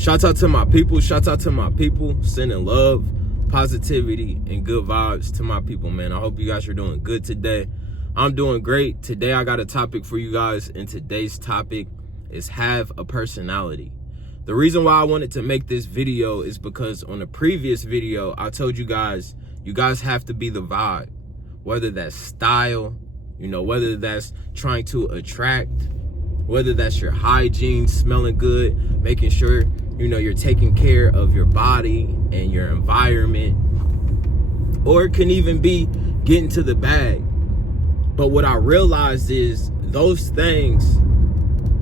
Shout out to my people. Shout out to my people. Sending love, positivity, and good vibes to my people, man. I hope you guys are doing good today. I'm doing great. Today I got a topic for you guys, and today's topic is have a personality. The reason why I wanted to make this video is because on the previous video, I told you guys have to be the vibe. Whether that's style, whether that's trying to attract, whether that's your hygiene, smelling good, making sure, you're taking care of your body and your environment. Or it can even be getting to the bag. But what I realized is those things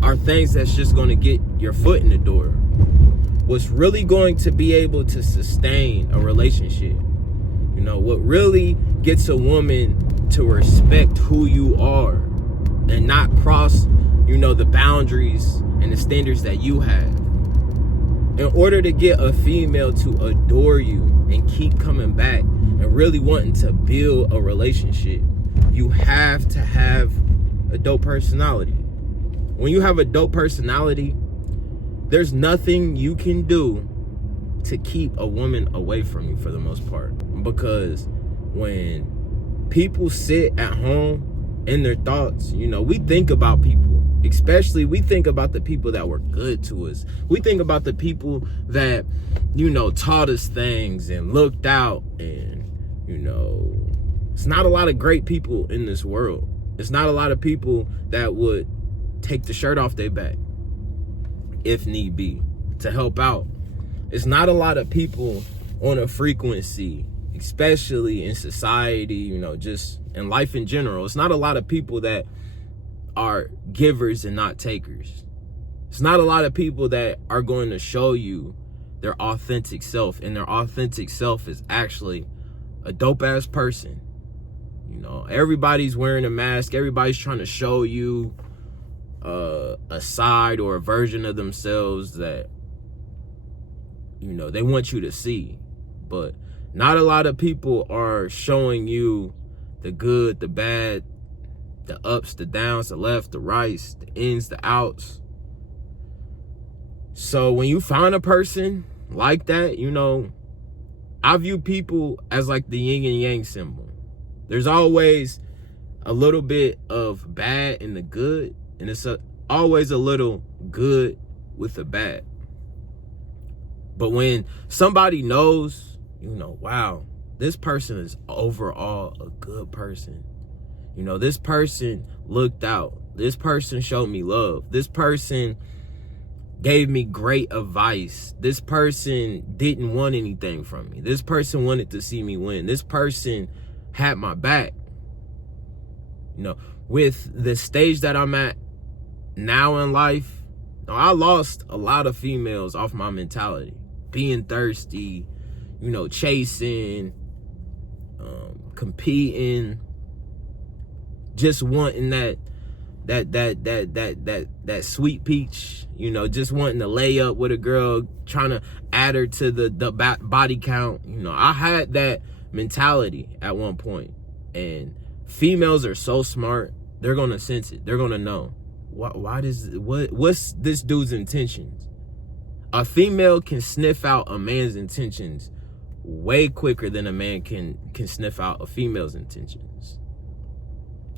are things that's just going to get your foot in the door. What's really going to be able to sustain a relationship, what really gets a woman to respect who you are and not cross, the boundaries and the standards that you have. In order to get a female to adore you and keep coming back and really wanting to build a relationship, you have to have a dope personality. When you have a dope personality, there's nothing you can do to keep a woman away from you for the most part. Because when people sit at home in their thoughts, we think about people. Especially, we think about the people that were good to us. We think about the people that, taught us things and looked out. And, it's not a lot of great people in this world. It's not a lot of people that would take the shirt off their back, if need be, to help out. It's not a lot of people on a frequency, especially in society, just in life in general. It's not a lot of people that are givers and not takers. It's not a lot of people that are going to show you their authentic self, and their authentic self is actually a dope ass person. Everybody's wearing a mask. Everybody's trying to show you a side or a version of themselves that they want you to see. But not a lot of people are showing you the good, the bad, the ups, the downs, the left, the rights, the ins, the outs. So when you find a person like that, I view people as like the yin and yang symbol. There's always a little bit of bad in the good, and it's always a little good with the bad. But when somebody knows, wow, this person is overall a good person. This person looked out. This person showed me love. This person gave me great advice. This person didn't want anything from me. This person wanted to see me win. This person had my back. With the stage that I'm at now in life, I lost a lot of females off my mentality. Being thirsty, chasing, competing, just wanting that sweet peach, just wanting to lay up with a girl, trying to add her to the body count. I had that mentality at one point, and females are so smart. They're gonna sense it. They're gonna know what's this dude's intentions. A female can sniff out a man's intentions way quicker than a man can sniff out a female's intentions.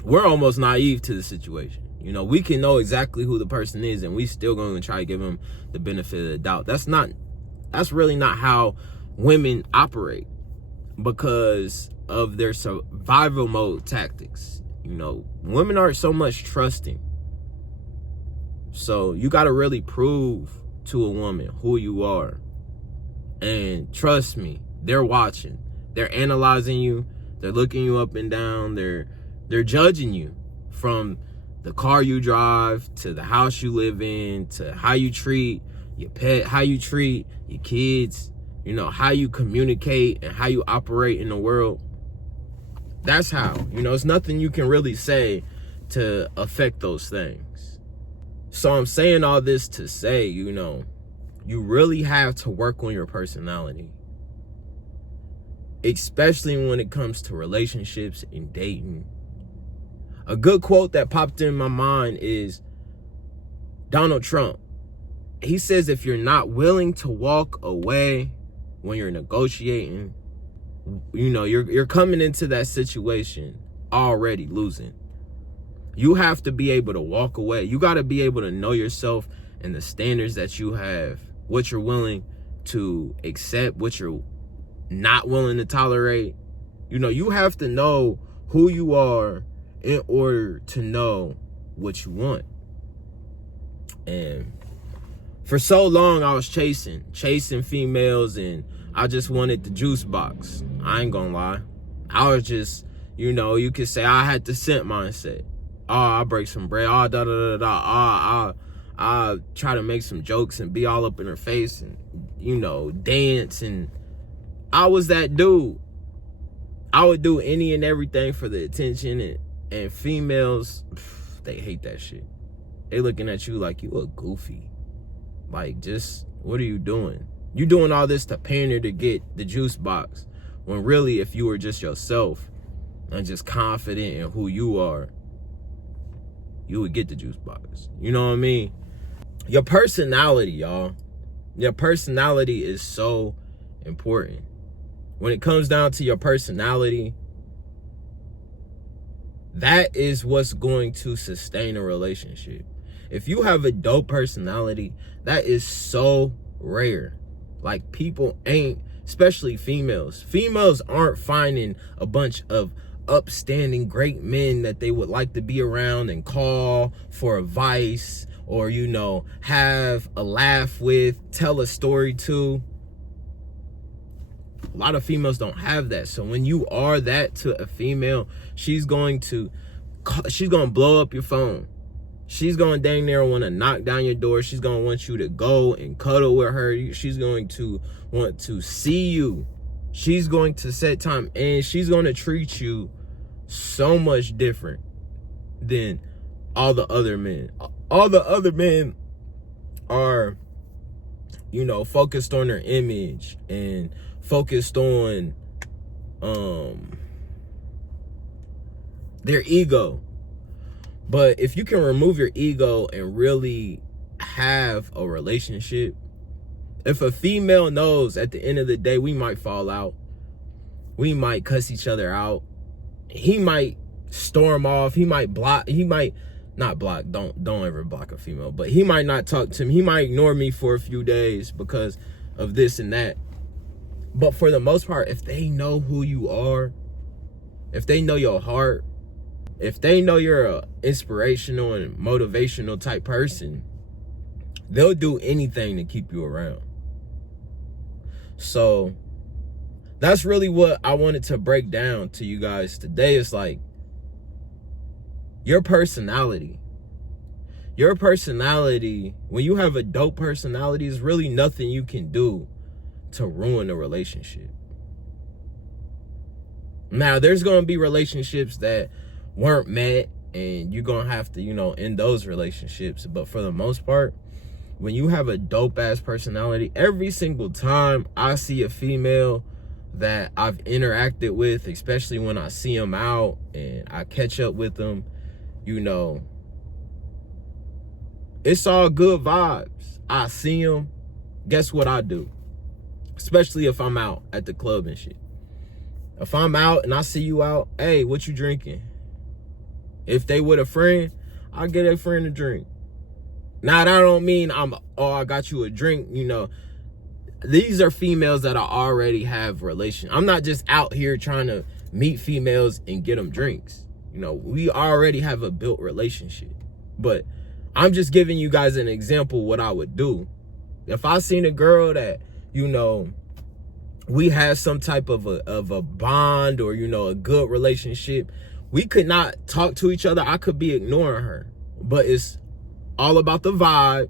We're almost naive to the situation. We can know exactly who the person is, and we still going to try to give them the benefit of the doubt. That's really not how women operate, because of their survival mode tactics. Women aren't so much trusting. So you got to really prove to a woman who you are. And trust me, they're watching. They're analyzing you. They're looking you up and down. They're judging you, from the car you drive to the house you live in to how you treat your pet, how you treat your kids, how you communicate and how you operate in the world. That's how, it's nothing you can really say to affect those things. So I'm saying all this to say, you really have to work on your personality. Especially when it comes to relationships and dating. A good quote that popped in my mind is Donald Trump. he says if you're not willing to walk away when you're negotiating, you're coming into that situation already losing. You have to be able to walk away. You got to be able to know yourself and the standards that you have, what you're willing to accept, what you're not willing to tolerate. You have to know who you are in order to know what you want. And for so long, I was chasing females, and I just wanted the juice box. I ain't gonna lie. I was just, you could say I had the scent mindset. Oh, I break some bread. Oh, da-da-da-da. I try to make some jokes and be all up in her face and, dance. And I was that dude. I would do any and everything for the attention. And females, they hate that shit. They looking at you like you a goofy. Like, just, what are you doing? You doing all this to pander to get the juice box, when really, if you were just yourself and just confident in who you are, you would get the juice box. You know what I mean? Your personality, y'all. Your personality is so important. When it comes down to your personality, that is what's going to sustain a relationship. If you have a dope personality, that is so rare. Like, people ain't, especially females. Females aren't finding a bunch of upstanding great men that they would like to be around and call for advice or, have a laugh with, tell a story to. A lot of females don't have that. So when you are that to a female, she's going to blow up your phone. She's going to dang near want to knock down your door. She's going to want you to go and cuddle with her. She's going to want to see you. She's going to set time, and she's going to treat you so much different than all the other men. All the other men are, focused on their image and focused on their ego. But if you can remove your ego and really have a relationship, if a female knows at the end of the day, we might fall out, we might cuss each other out, he might storm off, he might not block, don't ever block a female, but he might not talk to me, he might ignore me for a few days because of this and that. But for the most part, if they know who you are, if they know your heart, if they know you're a inspirational and motivational type person, they'll do anything to keep you around. So that's really what I wanted to break down to you guys today. It's like, your personality, when you have a dope personality, is really nothing you can do to ruin a relationship. Now, there's going to be relationships that weren't met, and you're going to have to, end those relationships. But for the most part, when you have a dope ass personality, every single time I see a female that I've interacted with, especially when I see them out and I catch up with them, it's all good vibes. I see them. Guess what I do? Especially if I'm out at the club and shit. If I'm out and I see you out, hey, what you drinking? If they with a friend, I'll get a friend a drink. Now, that don't mean I got you a drink, These are females that I already have relations. I'm not just out here trying to meet females and get them drinks. We already have a built relationship. But I'm just giving you guys an example what I would do. If I seen a girl that, we had some type of a bond or, a good relationship, we could not talk to each other. I could be ignoring her. But it's all about the vibe.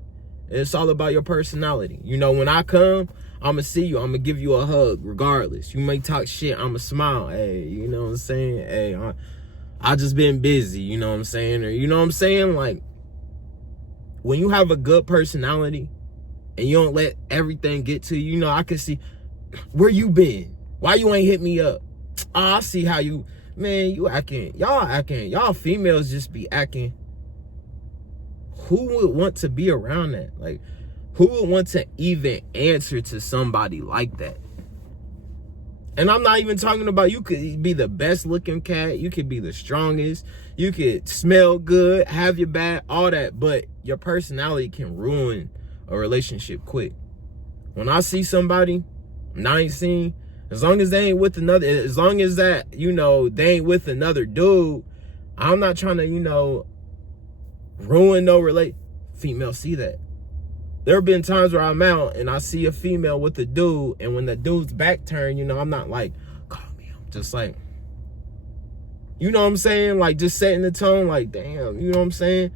It's all about your personality. When I come, I'm going to see you. I'm going to give you a hug regardless. You may talk shit. I'm going to smile. Hey, you know what I'm saying? Hey, I just been busy. You know what I'm saying? Or, you know what I'm saying? Like, when you have a good personality and you don't let everything get to you, I can see, where you been? Why you ain't hit me up? Oh, I see how you, man, y'all females just be acting. Who would want to be around that? Like, Who would want to even answer to somebody like that? And I'm not even talking about, you could be the best looking cat, you could be the strongest, you could smell good, have your back, all that, but your personality can ruin a relationship quick. When I see somebody, and I ain't seen, as long as they ain't with another, as long as that, you know, they ain't with another dude, I'm not trying to, you know, ruin no female see that. There have been times where I'm out and I see a female with a dude, and when the dude's back turned, you know, I'm not like, call me. I'm just like, you know what I'm saying? Like, just setting the tone, like, damn, you know what I'm saying?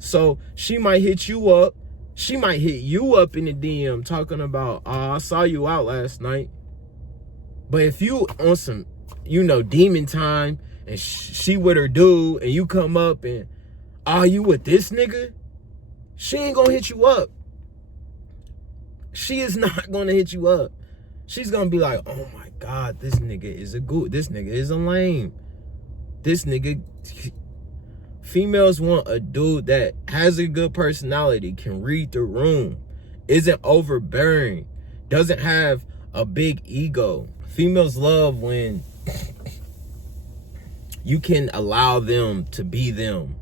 So she might hit you up. She might hit you up in the DM talking about, I saw you out last night. But if you on some, you know, demon time, and she with her dude, and you come up and, you with this nigga? She ain't gonna hit you up. She is not gonna hit you up. She's gonna be like, oh my God, this nigga is a good, this nigga is a lame. This nigga, females want a dude that has a good personality, can read the room, isn't overbearing, doesn't have a big ego. Females love when you can allow them to be them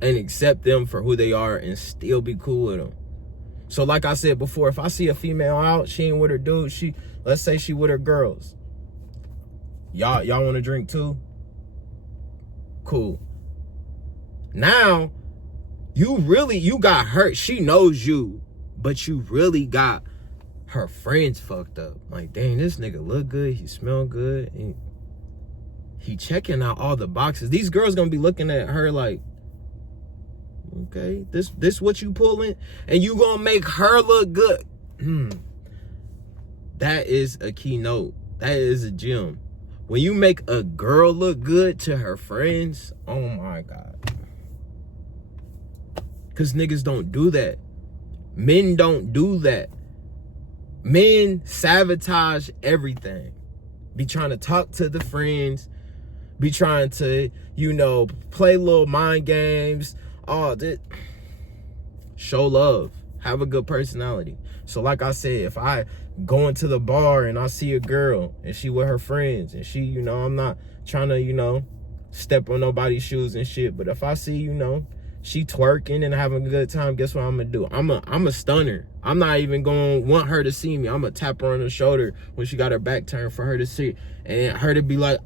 and accept them for who they are and still be cool with them. So like I said before, if I see a female out, she ain't with her dude, let's say she with her girls. Y'all want to drink too? Cool. Now, you got hurt. She knows you, but you really got her friends fucked up. Like, dang, this nigga look good, he smell good, and he checking out all the boxes. These girls gonna be looking at her like, okay, this what you pulling, and you gonna make her look good. That is a keynote. That is a gem. When you make a girl look good to her friends, oh my God. Because niggas don't do that. Men don't do that. Men sabotage everything. Be trying to talk to the friends, be trying to, you know, play little mind games. Show love, have a good personality. So like I said, if I go into the bar and I see a girl and she with her friends and she, you know, I'm not trying to, you know, step on nobody's shoes and shit, but if I see, you know, she twerking and having a good time, guess what I'm gonna do? I'm a stunner. I'm not even gonna want her to see me. I'm gonna tap her on the shoulder when she got her back turned for her to see, and her to be like,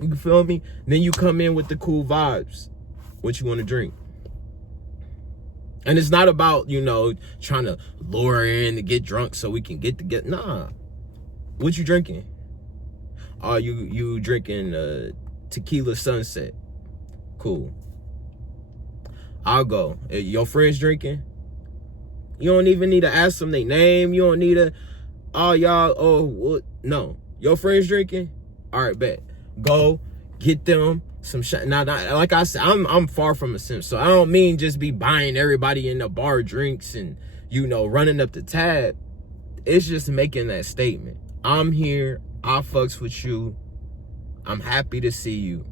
you feel me? Then you come in with the cool vibes. What you want to drink? And it's not about, you know, trying to lure her in to get drunk so we can get nah. What you drinking? You drinking tequila sunset. Cool. I'll go. Your friends drinking? You don't even need to ask them their name. You don't need to, no. Your friends drinking? All right, bet. Go get them some shit. Now, like I said, I'm far from a simp, so I don't mean just be buying everybody in the bar drinks and, you know, running up the tab. It's just making that statement. I'm here. I fucks with you. I'm happy to see you.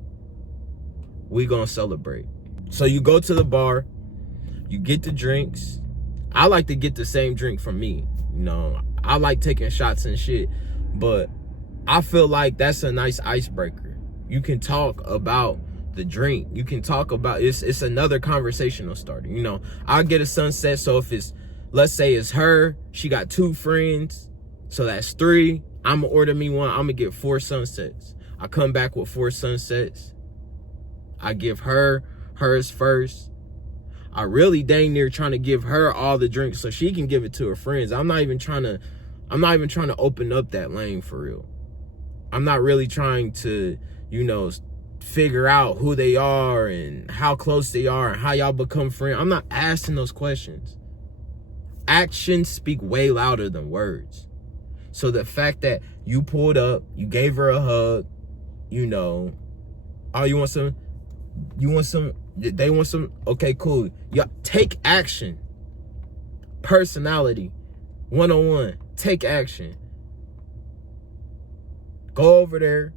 We gonna celebrate. So you go to the bar, you get the drinks. I like to get the same drink from me. You know, I like taking shots and shit, but I feel like that's a nice icebreaker. You can talk about the drink. You can talk about, it's another conversational starter. You know, I'll get a sunset. So if it's, let's say it's her, she got 2 friends, so that's 3. I'm gonna order me one. I'm gonna get 4 sunsets. I come back with 4 sunsets. I give her hers first. I really dang near trying to give her all the drinks so she can give it to her friends. I'm not even trying to open up that lane for real. I'm not really trying to, you know, figure out who they are and how close they are and how y'all become friends. I'm not asking those questions. Actions speak way louder than words. So the fact that you pulled up, you gave her a hug, you know, you want some, they want some, okay, cool. Yeah, take action. Personality, 101, take action. Go over there,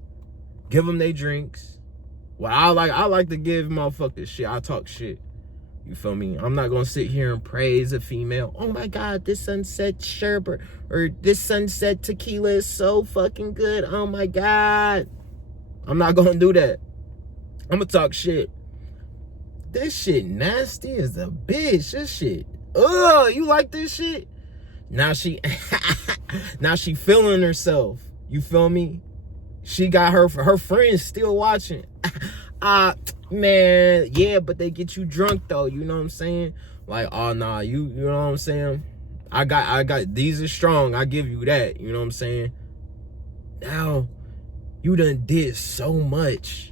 give them their drinks. Well, I like to give motherfuckers shit. I talk shit. You feel me? I'm not gonna sit here and praise a female. Oh my God, this sunset sherbet or this sunset tequila is so fucking good. Oh my God. I'm not gonna do that. I'm gonna talk shit. This shit nasty as a bitch. This shit. Ugh, you like this shit? Now she feeling herself. You feel me? She got her friends still watching. Man, yeah, but they get you drunk though, you know what I'm saying? Like, oh nah, you know what I'm saying? I got these are strong, I give you that, you know what I'm saying? Now, you done did so much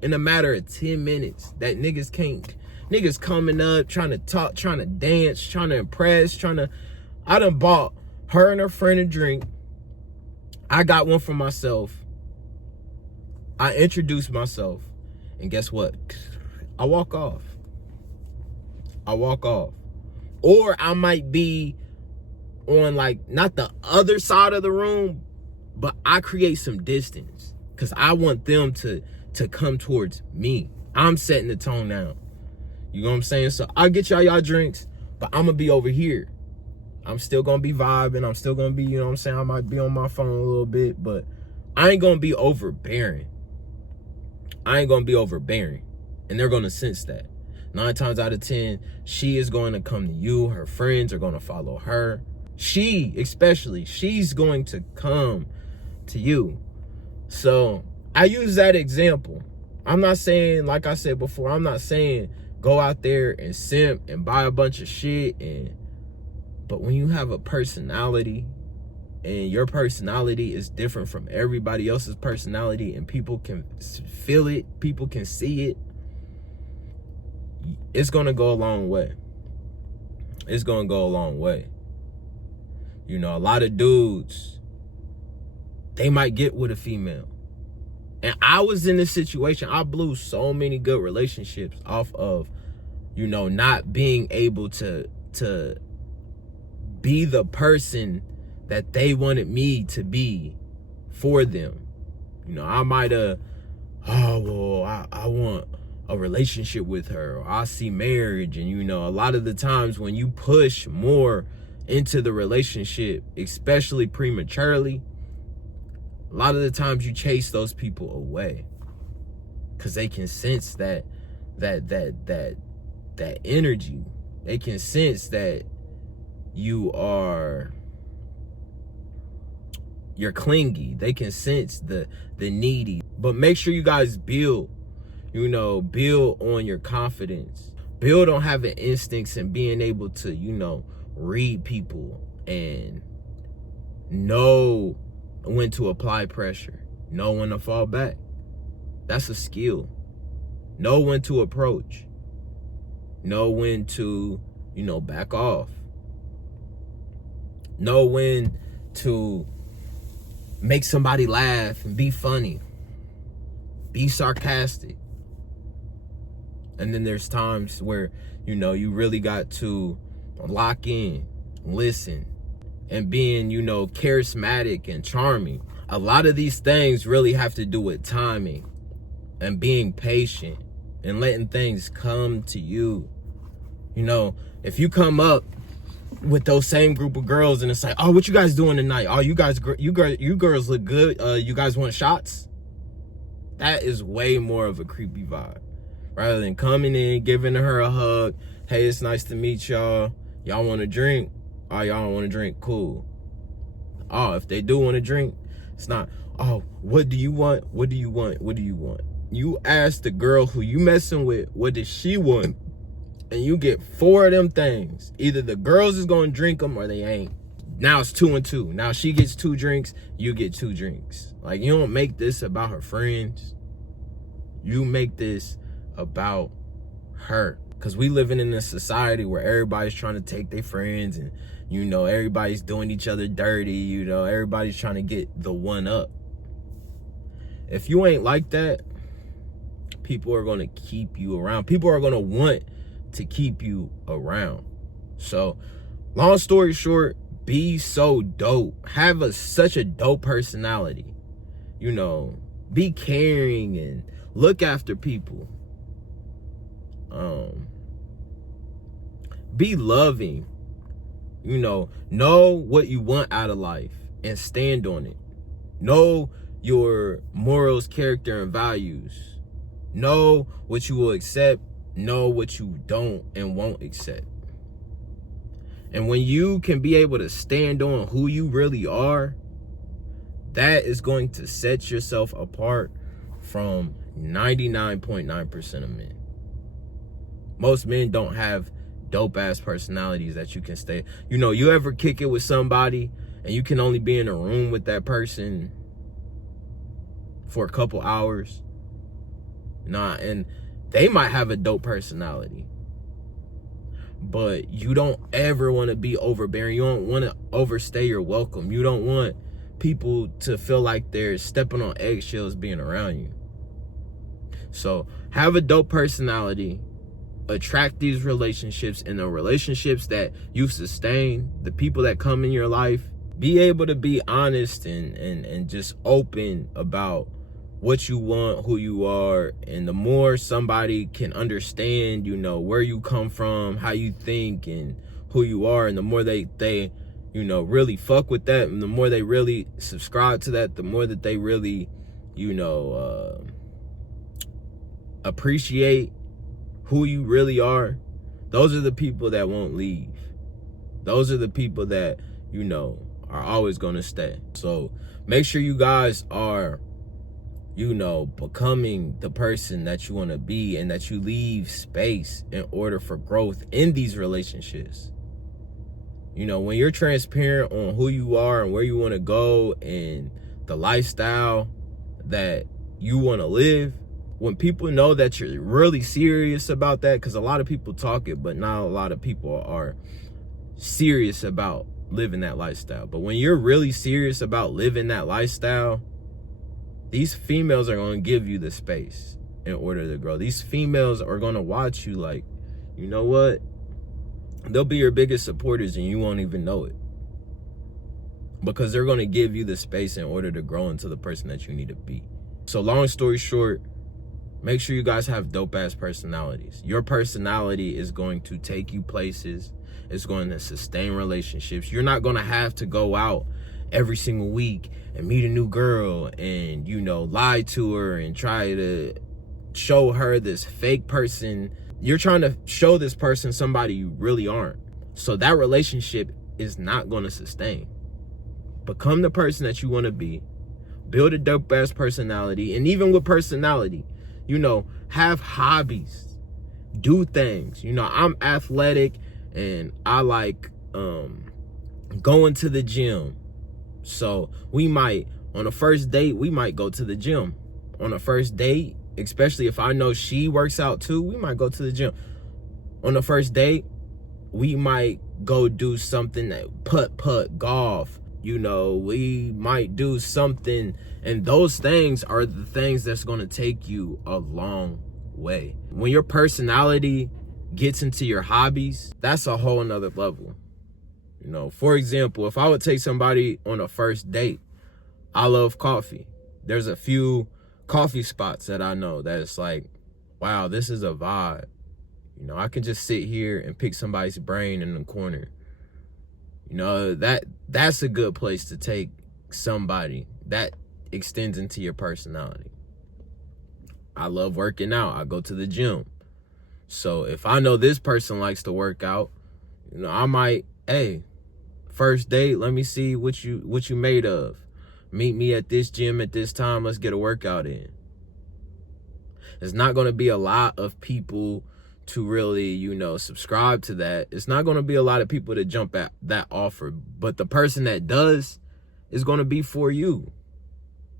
in a matter of 10 minutes that niggas coming up, trying to talk, trying to dance, trying to impress, I done bought her and her friend a drink. I got one for myself. I introduced myself, and guess what? I walk off. Or I might be on, like, not the other side of the room, but I create some distance because I want them to come towards me. I'm setting the tone now. You know what I'm saying? So I'll get y'all drinks, but I'm gonna be over here. I'm still gonna be vibing. I'm still gonna be, you know what I'm saying? I might be on my phone a little bit, but I ain't gonna be overbearing. And they're gonna sense that. 9 times out of 10, she is going to come to you. Her friends are gonna follow her. She's going to come to you. So I use that example. I'm not saying, like I said before, I'm not saying go out there and simp and buy a bunch of shit. But when you have a personality and your personality is different from everybody else's personality and people can feel it, people can see it, it's gonna go a long way. It's gonna go a long way. You know, a lot of dudes, they might get with a female. And I was in this situation. I blew so many good relationships off of, you know, not being able to be the person that they wanted me to be for them. You know, I might have, I want a relationship with her, or I see marriage. And, you know, a lot of the times when you push more into the relationship, especially prematurely, a lot of the times you chase those people away because they can sense that energy. They can sense that you're clingy. They can sense the needy. But make sure you guys build on your confidence. Build on having instincts and being able to, you know, read people and know when to apply pressure, know when to fall back. That's a skill. Know when to approach. Know when to, you know, back off. Know when to make somebody laugh and be funny. Be sarcastic. And then there's times where, you know, you really got to lock in, listen, and being, you know, charismatic and charming. A lot of these things really have to do with timing and being patient and letting things come to you. You know, if you come up with those same group of girls and it's like, oh, what you guys doing tonight? Oh, you girls look good. You guys want shots? That is way more of a creepy vibe. Rather than coming in, giving her a hug. Hey, it's nice to meet y'all. Y'all want a drink? Oh, y'all don't want to drink? Cool. Oh, if they do want to drink, it's not, oh, what do you want? What do you want? What do you want? You ask the girl who you messing with, what does she want? And you get 4 of them things. Either the girls is going to drink them or they ain't. Now it's 2 and 2. Now she gets 2 drinks, you get 2 drinks. Like, you don't make this about her friends. You make this about her. Because we living in a society where everybody's trying to take their friends and, you know, everybody's doing each other dirty. You know, everybody's trying to get the one up. If you ain't like that, people are going to keep you around. People are going to want to keep you around. So, long story short, be so dope. Have such a dope personality. You know, be caring and look after people. Be loving. Know what you want out of life and stand on it. Know your morals, character, and values. Know what you will accept. Know what you don't and won't accept. And when you can be able to stand on who you really are, that is going to set yourself apart from 99.9% of men. Most men don't have dope ass personalities that you can stay. You ever kick it with somebody and you can only be in a room with that person for a couple hours? And they might have a dope personality, but you don't ever want to be overbearing. You don't want to overstay your welcome. You don't want people to feel like they're stepping on eggshells being around you. So have a dope personality, attract these relationships, and the relationships that you sustain, the people that come in your life, be able to be honest and just open about what you want, who you are. And the more somebody can understand, where you come from, how you think, and who you are, and the more they really fuck with that, and the more they really subscribe to that, the more that they really, appreciate who you really are, those are the people that won't leave. Those are the people that, are always going to stay. So make sure you guys are, becoming the person that you want to be, and that you leave space in order for growth in these relationships. When you're transparent on who you are and where you want to go and the lifestyle that you want to live, when people know that you're really serious about that, because a lot of people talk it, but not a lot of people are serious about living that lifestyle. But when you're really serious about living that lifestyle, these females are going to give you the space in order to grow. These females are going to watch you like, you know what? They'll be your biggest supporters and you won't even know it, because they're going to give you the space in order to grow into the person that you need to be. So long story short, make sure you guys have dope ass personalities. Your personality is going to take you places. It's going to sustain relationships. You're not going to have to go out every single week and meet a new girl and, lie to her and try to show her this fake person. You're trying to show this person somebody you really aren't. So that relationship is not going to sustain. Become the person that you want to be. Build a dope ass personality. And even with personality, have hobbies, do things. I'm athletic and I like going to the gym. So we might, on a first date, we might go to the gym. On a first date, especially if I know she works out too, we might go to the gym. On the first date, we might go do something that putt, golf. We might do something, and those things are the things that's going to take you a long way. When your personality gets into your hobbies, that's a whole nother level. For example, if I would take somebody on a first date, I love coffee. There's a few coffee spots that I know that it's like, wow, this is a vibe. I can just sit here and pick somebody's brain in the corner. That's a good place to take somebody that extends into your personality. I love working out. I go to the gym. So if I know this person likes to work out, I might, hey, first date, let me see what you made of. Meet me at this gym at this time. Let's get a workout in. There's not going to be a lot of people to really, subscribe to that. It's not going to be a lot of people to jump at that offer, but the person that does is going to be for you.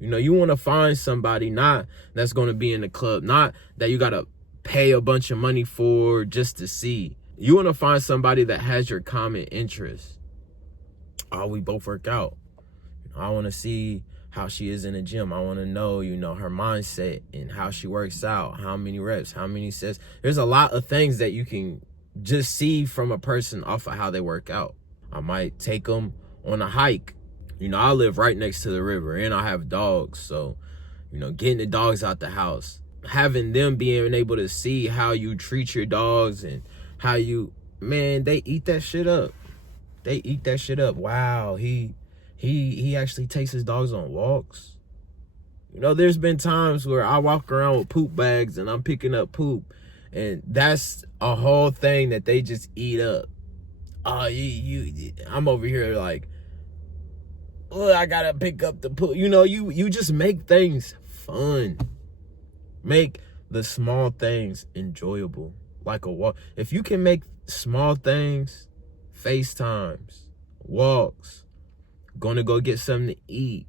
You want to find somebody not that's going to be in the club, not that you got to pay a bunch of money for just to see. You want to find somebody that has your common interests. Oh, we both work out. I want to see how she is in the gym. I want to know, her mindset and how she works out, how many reps, how many sets. There's a lot of things that you can just see from a person off of how they work out. I might take them on a hike. I live right next to the river and I have dogs. So, getting the dogs out the house, having them being able to see how you treat your dogs and how you, man, they eat that shit up. They eat that shit up. Wow, he actually takes his dogs on walks. You know, there's been times where I walk around with poop bags and I'm picking up poop, and that's a whole thing that they just eat up. I'm over here like, oh, I gotta pick up the poop. You know, you just make things fun. Make the small things enjoyable, like a walk. If you can make small things, FaceTimes, walks, gonna go get something to eat.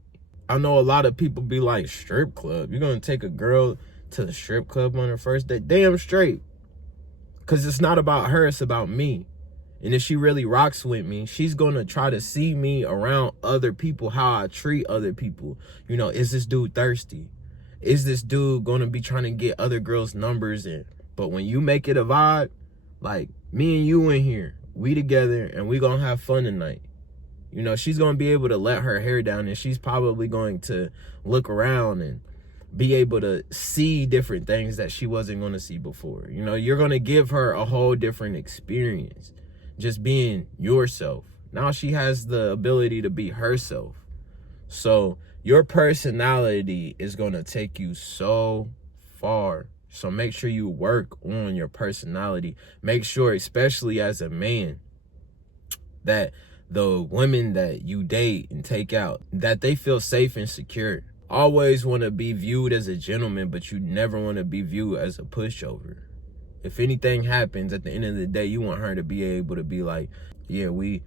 I know a lot of people be like, strip club. You're gonna take a girl to the strip club on her first date? Damn straight. Because it's not about her, it's about me. And if she really rocks with me, she's gonna try to see me around other people, how I treat other people. You know, is this dude thirsty? Is this dude gonna be trying to get other girls' numbers in? But when you make it a vibe, like me and you in here, we together and we gonna have fun tonight. You know, she's going to be able to let her hair down, and she's probably going to look around and be able to see different things that she wasn't going to see before. You know, you're going to give her a whole different experience, just being yourself. Now she has the ability to be herself. So your personality is going to take you so far. So make sure you work on your personality. Make sure, especially as a man, that the women that you date and take out, that they feel safe and secure. Always want to be viewed as a gentleman, but you never want to be viewed as a pushover. If anything happens at the end of the day, you want her to be able to be like, yeah, we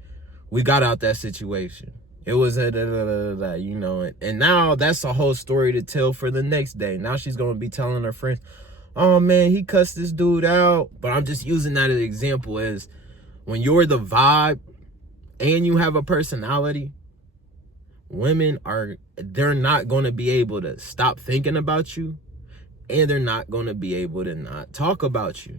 got out that situation. It was a you know, and now that's a whole story to tell for the next day. Now she's going to be telling her friends, oh man, he cussed this dude out. But I'm just using that as an example, as when you're the vibe and you have a personality, women they're not going to be able to stop thinking about you, and they're not going to be able to not talk about you.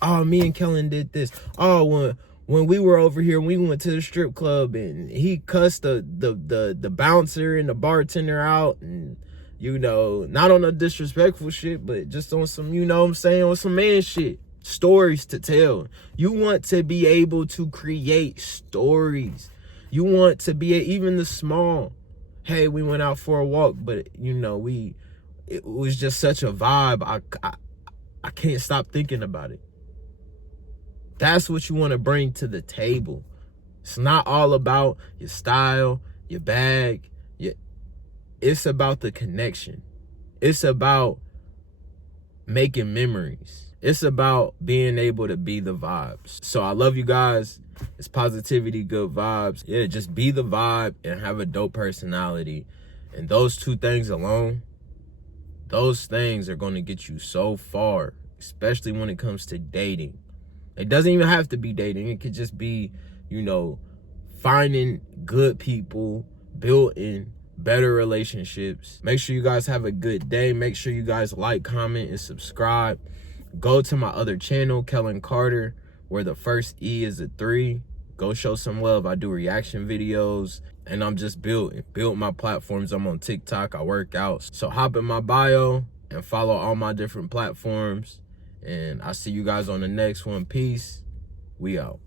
Oh, me and Kellen did this. Oh, when we were over here, we went to the strip club and he cussed the bouncer and the bartender out, and you know, not on a disrespectful shit, but just on some, you know what I'm saying, on some man shit. Stories to tell. You want to be able to create stories. You want to be even the small. Hey, we went out for a walk, but you know, it was just such a vibe. I can't stop thinking about it. That's what you want to bring to the table. It's not all about your style, your bag. It's about the connection. It's about making memories. It's about being able to be the vibes. So I love you guys. It's positivity, good vibes. Yeah, just be the vibe and have a dope personality. And those two things alone, those things are going to get you so far, especially when it comes to dating. It doesn't even have to be dating. It could just be, you know, finding good people, building better relationships. Make sure you guys have a good day. Make sure you guys like, comment, and subscribe. Go to my other channel, Kellen Carter, where the first E is a 3. Go show some love. I do reaction videos, and I'm just built my platforms. I'm on TikTok. I work out. So hop in my bio and follow all my different platforms. And I'll see you guys on the next one. Peace. We out.